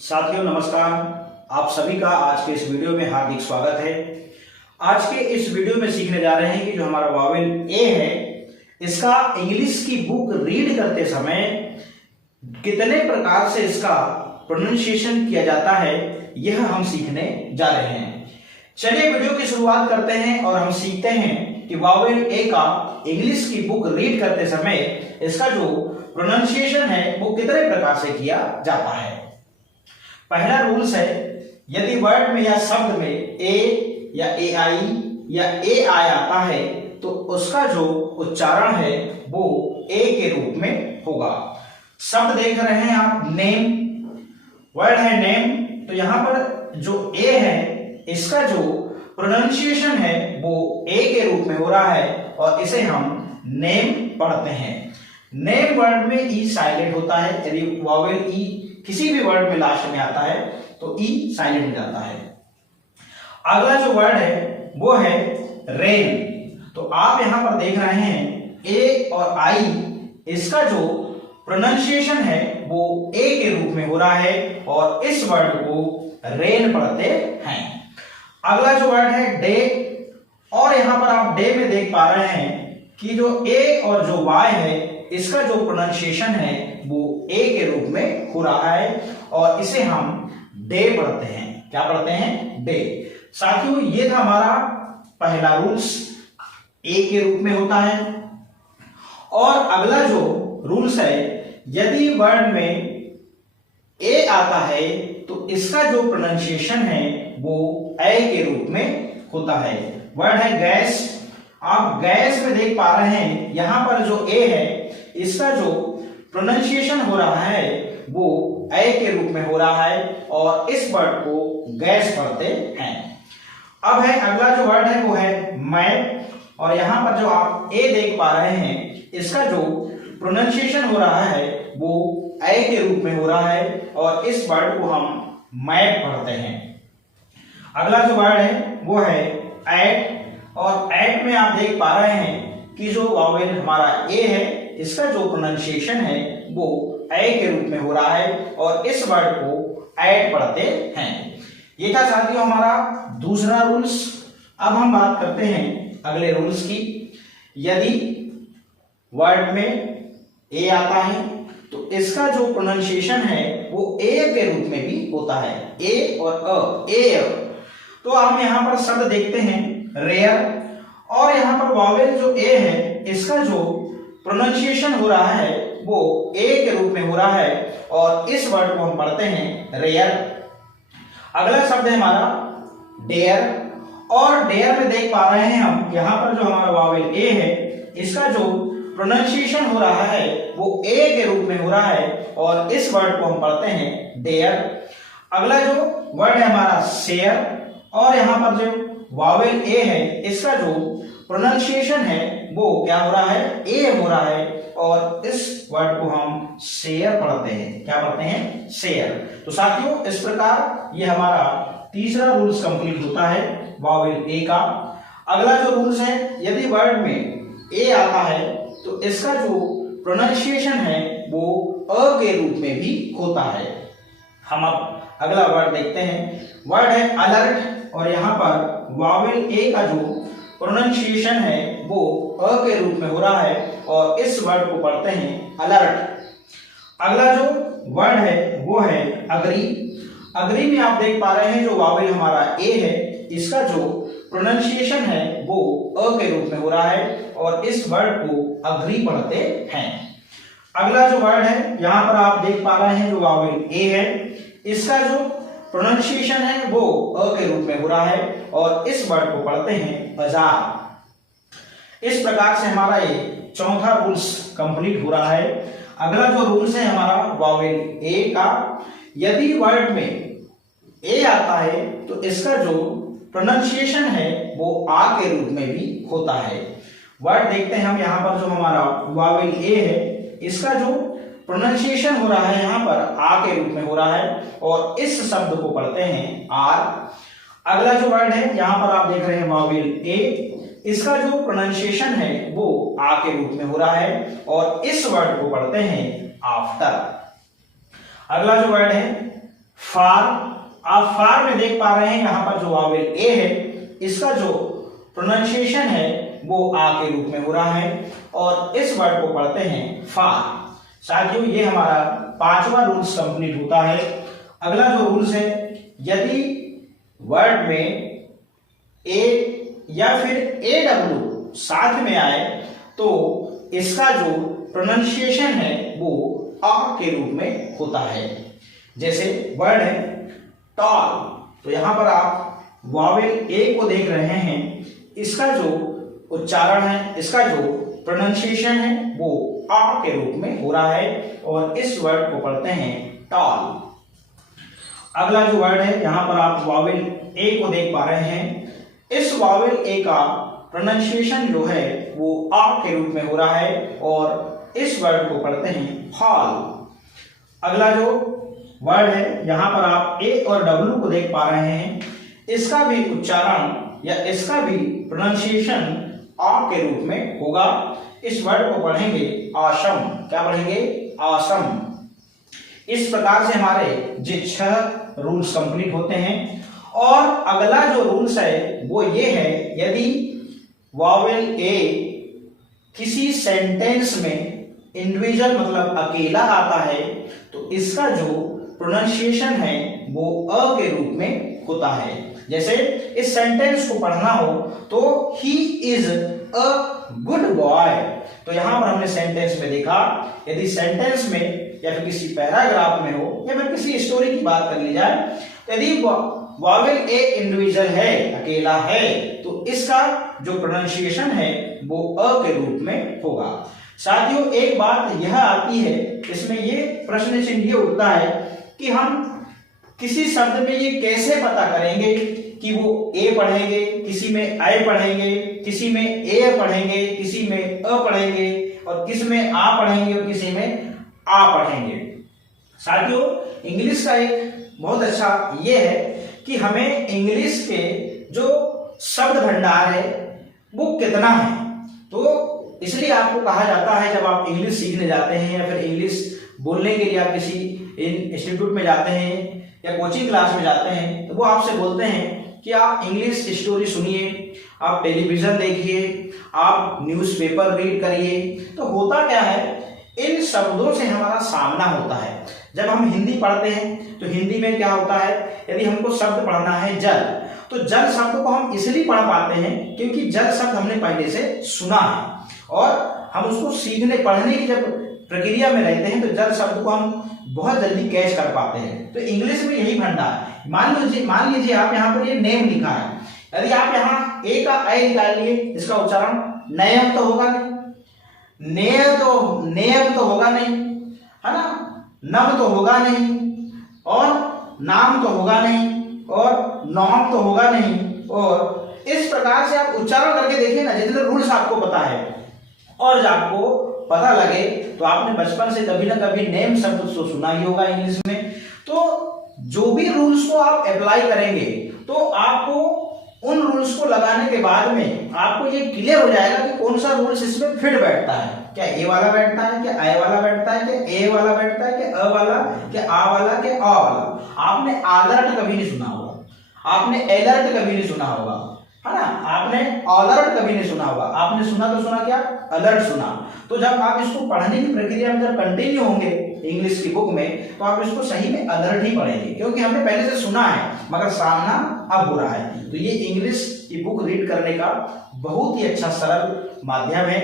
साथियों नमस्कार। आप सभी का आज के इस वीडियो में हार्दिक स्वागत है। आज के इस वीडियो में सीखने जा रहे हैं कि जो हमारा वावेल ए है इसका इंग्लिश की बुक रीड करते समय कितने प्रकार से इसका प्रोनाउंसिएशन किया जाता है, यह हम सीखने जा रहे हैं। चलिए वीडियो की शुरुआत करते हैं और हम सीखते हैं कि वावेल ए का इंग्लिश की बुक रीड करते समय इसका जो प्रोनाउंसिएशन है वो कितने प्रकार से किया जाता है। पहला रूल्स है, यदि वर्ड में या शब्द में ए या ए आई या ए आई आता है तो उसका जो उच्चारण है वो ए के रूप में होगा। शब्द देख रहे हैं आप, नेम, वर्ड है नेम, तो यहां पर जो ए है इसका जो प्रोनाउंसिएशन है वो ए के रूप में हो रहा है और इसे हम नेम पढ़ते हैं। नेम वर्ड में ई साइलेंट होता है, यदि वावेल ई किसी भी वर्ड में लास्ट में आता है तो ई साइलेंट हो जाता है। अगला जो वर्ड है वो है रेन। तो आप यहां पर देख रहे हैं ए और आई, इसका जो प्रोनाउंसिएशन है वो ए के रूप में हो रहा है और इस वर्ड को रेन पढ़ते हैं। अगला जो वर्ड है डे, और यहां पर आप डे में देख पा रहे हैं कि जो ए और जो वाई है इसका जो प्रोनाउंसिएशन है वो ए के रूप में हो रहा है और इसे हम डे पढ़ते हैं। क्या पढ़ते हैं? डे। साथियों ये था हमारा पहला रूल्स, ए के रूप में होता है। और अगला जो रूल्स है, यदि वर्ड में ए आता है तो इसका जो प्रोनाउंसिएशन है वो ए के रूप में होता है। वर्ड है गैस, आप गैस में देख पा रहे हैं यहां पर जो ए है इसका जो प्रोनाउंसिएशन हो रहा है वो ए के रूप में हो रहा है और इस वर्ड को गैस पढ़ते हैं। अब है अगला जो वर्ड है वो है मैप, और यहां पर जो आप ए देख पा रहे हैं इसका जो प्रोनाउंसिएशन हो रहा है वो ए के रूप में हो रहा है और इस वर्ड को हम मैप पढ़ते हैं। अगला जो वर्ड है वो है एट, और एट में आप देख पा रहे हैं कि जो वावेल हमारा ए है इसका जो प्रोनाउंसिएशन है वो ए के रूप में हो रहा है और इस वर्ड को एट पढ़ते हैं। ये था साथियों हमारा दूसरा रूल्स। अब हम बात करते हैं अगले रूल्स की। यदि वर्ड में ए आता है तो इसका जो प्रोनाउंसिएशन है वो ए के रूप में भी होता है, ए और अ, ए। तो हम यहां पर शब्द देखते हैं रेयर, और यहां पर वावेल जो ए है इसका जो प्रोनाउंसिएशन हो रहा है वो ए के रूप में हो रहा है और इस वर्ड को हम पढ़ते हैं रेयर। अगला शब्द है हमारा डेयर, और डेयर में देख पा रहे हैं हम यहां पर जो हमारा वावेल ए है इसका जो प्रोनाउंसिएशन हो रहा है वो ए के रूप में हो रहा है और इस वर्ड को हम पढ़ते हैं डेयर। अगला जो वर्ड है हमारा शेयर, और यहां पर जो वावेल ए है इसका जो प्रोनाउंसिएशन है वो क्या हो रहा है? ए हो रहा है और इस वर्ड को हम शेयर पढ़ते हैं। क्या पढ़ते हैं? शेयर। तो साथियों इस प्रकार ये हमारा तीसरा रूल्स कंप्लीट होता है वावेल ए का। अगला जो रूल्स है, यदि वर्ड में ए आता है तो इसका जो प्रोनाउंसिएशन है वो अ के रूप में भी होता है। हम अब अगला वर्ड देखते हैं। वर्ड है अलर्ट, और यहां पर वावेल ए का जो प्रोनाउंसिएशन है वो अ के रूप में हो रहा है और इस वर्ड को पढ़ते हैं अलर्ट। अगला जो वर्ड है वो है अग्री। अग्री में आप देख पा रहे हैं जो वावेल हमारा ए है इसका जो प्रोनाउंसिएशन है वो अ के रूप में हो रहा है और इस वर्ड को अग्री पढ़ते हैं। अगला जो वर्ड है यहां पर आप देख पा रहे हैं जो वावेल ए है इसका जो प्रोनाउंसिएशन है वो अ के रूप में हो रहा है और इस वर्ड को पढ़ते हैं बाजार। इस प्रकार से हमारा ये चौथा रूल्स कंप्लीट हो रहा है। अगला जो रूल्स है हमारा वावेल ए का, यदि वर्ड में ए आता है तो इसका जो प्रोनाउंसिएशन है वो आ के रूप में भी होता है। वर्ड देखते हैं हम, यहाँ पर जो हमारा वावेल ए है इसका जो प्रोनाउंसिएशन हो रहा है यहाँ पर आ के रूप में हो रहा है और इस शब्द को पढ़ते हैं आर। अगला जो वर्ड है यहाँ पर आप देख रहे हैं वावेल ए, इसका जो प्रोनाउंसिएशन है वो आ के रूप में हो रहा है और इस वर्ड को पढ़ते हैं आफ्टर। अगला जो वर्ड है फार। आप फार में देख पा रहे हैं यहाँ पर जो वावेल ए है इसका जो प्रोनाउंसिएशन है वो आ के रूप में हो रहा है और इस वर्ड को पढ़ते हैं फार। साथियों ये हमारा 5वां रूल्स कंप्लीट होता है। अगला जो रूल्स है, यदि वर्ड में ए या फिर ए डब्ल्यू साथ में आए तो इसका जो प्रोनाउंसिएशन है वो आ के रूप में होता है। जैसे वर्ड है टॉल, तो यहां पर आप वावेल ए को देख रहे हैं, इसका जो उच्चारण है, इसका जो प्रोनाउंसिएशन है वो आ के रूप में हो रहा है और इस वर्ड को पढ़ते हैं टॉल। अगला जो वर्ड है, यहां पर आप वावेल ए को देख पा रहे हैं, इस वावेल ए का प्रोनाउंसिएशन जो है वो आ के रूप में हो रहा है और इस वर्ड को पढ़ते हैं हॉल। अगला जो वर्ड है, यहां पर आप ए और डब्ल्यू को देख पा रहे हैं, इसका भी उच्चारण या इसका भी प्रोनाउंसिएशन आ के रूप में होगा। इस वर्ड को पढ़ेंगे आसम। क्या पढ़ेंगे? आसम। इस प्रकार से हमारे ये 6 रूल्स कंप्लीट होते हैं। और अगला जो रूल्स है वो ये है, यदि वावेल ए किसी सेंटेंस में इंडिविजुअल मतलब अकेला आता है तो इसका जो प्रोनाउंसिएशन है वो अ के रूप में होता है। जैसे इस सेंटेंस को पढ़ना हो तो he is a good boy, तो यहां पर हमने सेंटेंस में देखा, यदि सेंटेंस में या फिर किसी पैराग्राफ में हो या फिर किसी स्टोरी की बात कर ली जाए, यदि वावेल ए इंडिविजुअल है, अकेला है, तो इसका जो प्रोनाउंसिएशन है वो अ के रूप में होगा। साथियों एक बात यह आती है, इसमें ये प्रश्न चिन्ह ये उठता है कि हम किसी शब्द में ये कैसे पता करेंगे कि वो ए पढ़ेंगे, किसी में आई पढ़ेंगे, किसी में ए पढ़ेंगे, किसी में अ पढ़ेंगे और किसी में आ पढ़ेंगे और किसी में आ पढ़ेंगे। साथियों इंग्लिश का एक बहुत अच्छा ये है कि हमें इंग्लिश के जो शब्द भंडार है वो कितना है, तो इसलिए आपको कहा जाता है जब आप इंग्लिश सीखने जाते हैं या फिर इंग्लिश बोलने के लिए आप किसी इंस्टीट्यूट में जाते हैं या कोचिंग क्लास में जाते हैं तो वो आपसे बोलते हैं कि आप इंग्लिश स्टोरी सुनिए, आप टेलीविजन देखिए, आप न्यूज़पेपर रीड करिए। तो होता क्या है, इन शब्दों से हमारा सामना होता है। जब हम हिंदी पढ़ते हैं तो हिंदी में क्या होता है, यदि हमको शब्द पढ़ना है जल, तो जल शब्द को हम इसलिए पढ़ पाते हैं क्योंकि जल शब्द हमने पहले से सुना है और हम उसको सीखने पढ़ने की जब प्रक्रिया में रहते हैं तो जल शब्द को हम बहुत जल्दी कैच कर पाते हैं। तो इंग्लिश में यही भंडार है। मान लीजिए आप यहाँ पर ये नेम लिखा है, यदि आप यहाँ ए का आई निकाल लिए, इसका उच्चारण नयम तो होगा नहीं, नेम तो होगा नहीं, है ना, नम तो होगा नहीं और नाम तो होगा नहीं और नॉम तो होगा नहीं। और इस प्रकार से आप उच्चारण करके देखिए ना, जितने रूल्स आपको पता है और जब आपको पता लगे तो आपने बचपन से कभी ना कभी नेम शब्द तो सुना ही होगा इंग्लिश में। तो जो भी रूल्स को आप अप्लाई करेंगे तो आपको उन रूल्स को लगाने के बाद में आपको ये क्लियर हो जाएगा कि कौन सा रूल्स इसमें फिट बैठता है। क्या ए वाला बैठता है, क्या आई वाला बैठता है, क्या ए वाला बैठता है, क्या अ वाला, क्या आ वाला, क्या आ वाला। आपने अलर्ट कभी नहीं सुना होगा, आपने अलर्ट कभी नहीं सुना होगा, है ना, आपने अलर्ट कभी नहीं सुना होगा। आपने सुना तो सुना क्या, अलर्ट सुना। तो जब आप इसको पढ़ने की प्रक्रिया में जब कंटिन्यू होंगे इंग्लिश की बुक में तो आप इसको सही में अलर्ट ही पढ़ेंगे, क्योंकि हमने पहले से सुना है मगर सामना अब हो रहा है। तो ये इंग्लिश की बुक रीड करने का बहुत ही अच्छा सरल माध्यम है।